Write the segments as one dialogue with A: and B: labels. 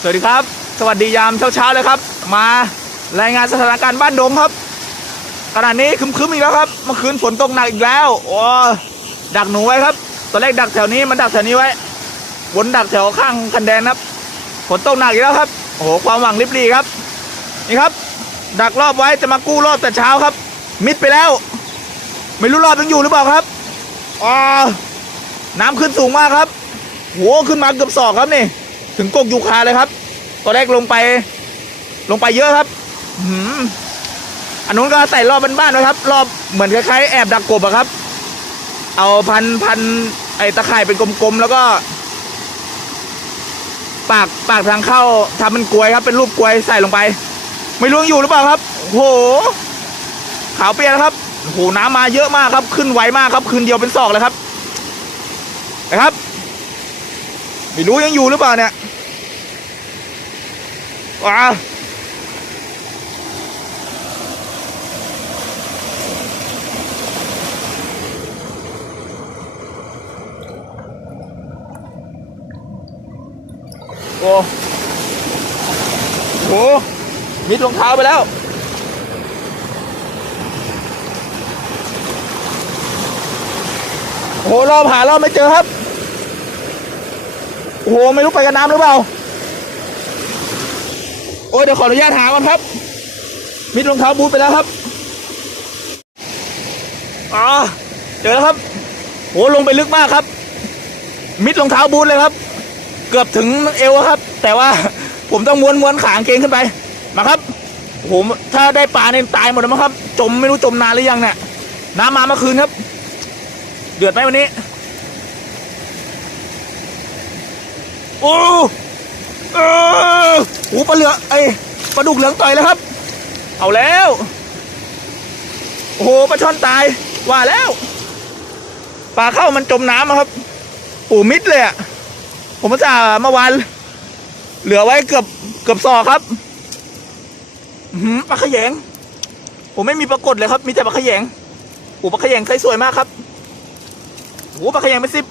A: สวัสดีครับ สวัสดียามเช้าๆเลยครับ มารายงานสถานการณ์บ้านดงครับขณะนี้คึมๆอีกแล้วครับเมื่อคืนฝนตกหนักอีกแล้วโอ้ดักหนูไว้ครับตอนแรกดักแถวนี้มันดักแถวนี้ไว้วนดักแถวข้างคันแดนครับฝนตกหนักอีกแล้วครับโอ้โหความหวังริบรี่ครับ นี่ครับ ดักรอบไว้จะมากู้รอบแต่เช้าครับ มิดไปแล้ว ไม่รู้รอบยังอยู่หรือเปล่าครับอ๋อน้ำขึ้นสูงมากครับโหขึ้นมาเกือบศอกครับนี่ ถึงกกยูคาเลยครับตอนแรกลงไป ลงไปเยอะครับอันนู้นก็ใส่รอบบ้านๆไว้ครับ รอบเหมือนคล้ายๆแอบดักกบอะครับ เอาพันพันไอตะข่ายเป็นกลมๆแล้วก็ ปากปากทางเข้าทำเป็นกลวยครับ เป็นรูปกลวยใส่ลงไป ไม่รู้ยังอยู่หรือเปล่าครับโอ้โหขาวเปียกแล้วครับโอ้โหน้ำมาเยอะมากครับ ขึ้นไวมากครับ คืนเดียวเป็นศอกเลยครับนะครับ ไม่รู้ยังอยู่หรือเปล่าเนี่ยว้าโอ้โหมิดรองเท้าไปแล้วโอ้โหรอบหารอบไม่เจอครับ โอ้โหไม่รู้ไปกับน้ำหรือเปล่า โอ้ยเดี๋ยวขออนุญาตหาก่อนครับ มิดรองเท้าบูทไปแล้วครับอ๋อเจอแล้วครับโหลงไปลึกมากครับ มิดรองเท้าบูทเลยครับ เกือบถึงเอวครับ แต่ว่าผมต้องม้วนม้วนขางเกงขึ้นไป มาครับโอ้โหถ้าได้ปลาเนี่ยตายหมดแล้วมั้งครับ จมไม่รู้จมนานหรือยังเนี่ยน้ำมาเมื่อคืนครับ เดือดไหมวันนี้ โอ้เออโอ้ปลาเหลือไอ้ปลาดุกเหลืองต่อยแล้วครับ เอาแล้ว โอ้โหปลาช่อนตายว่าแล้วปลาเข้ามันจมน้ำอะครับโอ้มิดเลยอะผมมาจ่าเมื่อวานเหลือไว้เกือบเกือบศอครับอื้อหือปลาขยง ผมไม่มีปรากฏเลยครับ มีแต่ปลาขยงโอ้ปลาขยงไซส์สวยมากครับโอ้ปลาขยงไปสิบ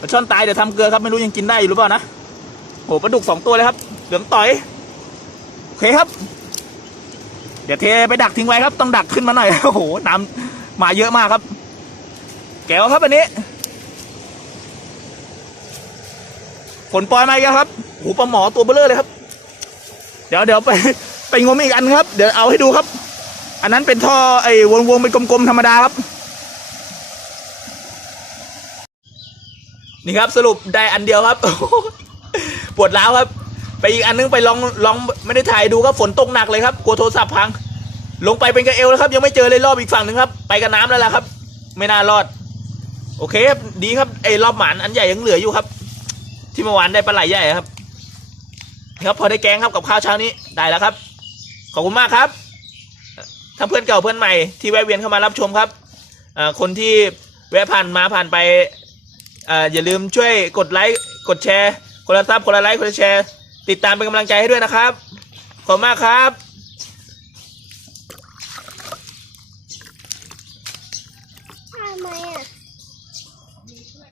A: ปลาช่อนตายเดี๋ยวทำเกลือครับไม่รู้ยังกินได้อยู่หรือเปล่านะโอ้ปลาดุกสองตัวเลยครับ เหลืองต่อยโอเคครับ เดี๋ยวเทไปดักทิ้งไว้ครับ ต้องดักขึ้นมาหน่อยโอ้โหน้ำมาเยอะมากครับ แก้วครับอันนี้ฝนปล่อยมาแล้วครับโอ้โหปลาหมอตัวเบลเลอร์เลยครับ เดี๋ยวเดี๋ยวไปไปงมอีกอันครับ เดี๋ยวเอาให้ดูครับ อันนั้นเป็นท่อไอ้วงๆเป็นกลมๆธรรมดาครับ นี่ครับสรุปได้อันเดียวครับปวดร้าวครับ ไปอีกอันนึงไปลองลองไม่ได้ถ่ายดูครับฝนตกหนักเลยครับกลัวโทรศัพท์พัง ลงไปเป็นกระเอวแล้วครับ ยังไม่เจอเลยรอบอีกฝั่งหนึ่งครับ ไปกับน้ำแล้วล่ะครับ ไม่น่ารอด โอเคครับดีครับไอ้รอบหมานอันใหญ่ยังเหลืออยู่ครับ ที่เมื่อวานได้ปลาไหลใหญ่ครับ ครับพอได้แกงครับกับข้าวเช้านี้ได้แล้วครับ ขอบคุณมากครับทั้งเพื่อนเก่าเพื่อนใหม่ที่แวะเวียนเข้ามารับชมครับคนที่แวะผ่านมาผ่านไป อ่ออย่าลืมช่วยกดไลค์กดแชร์คนละซับคนละไลค์คนละแชร์ ติดตามเป็นกำลังใจให้ด้วยนะครับ ขอบคุณมากครับ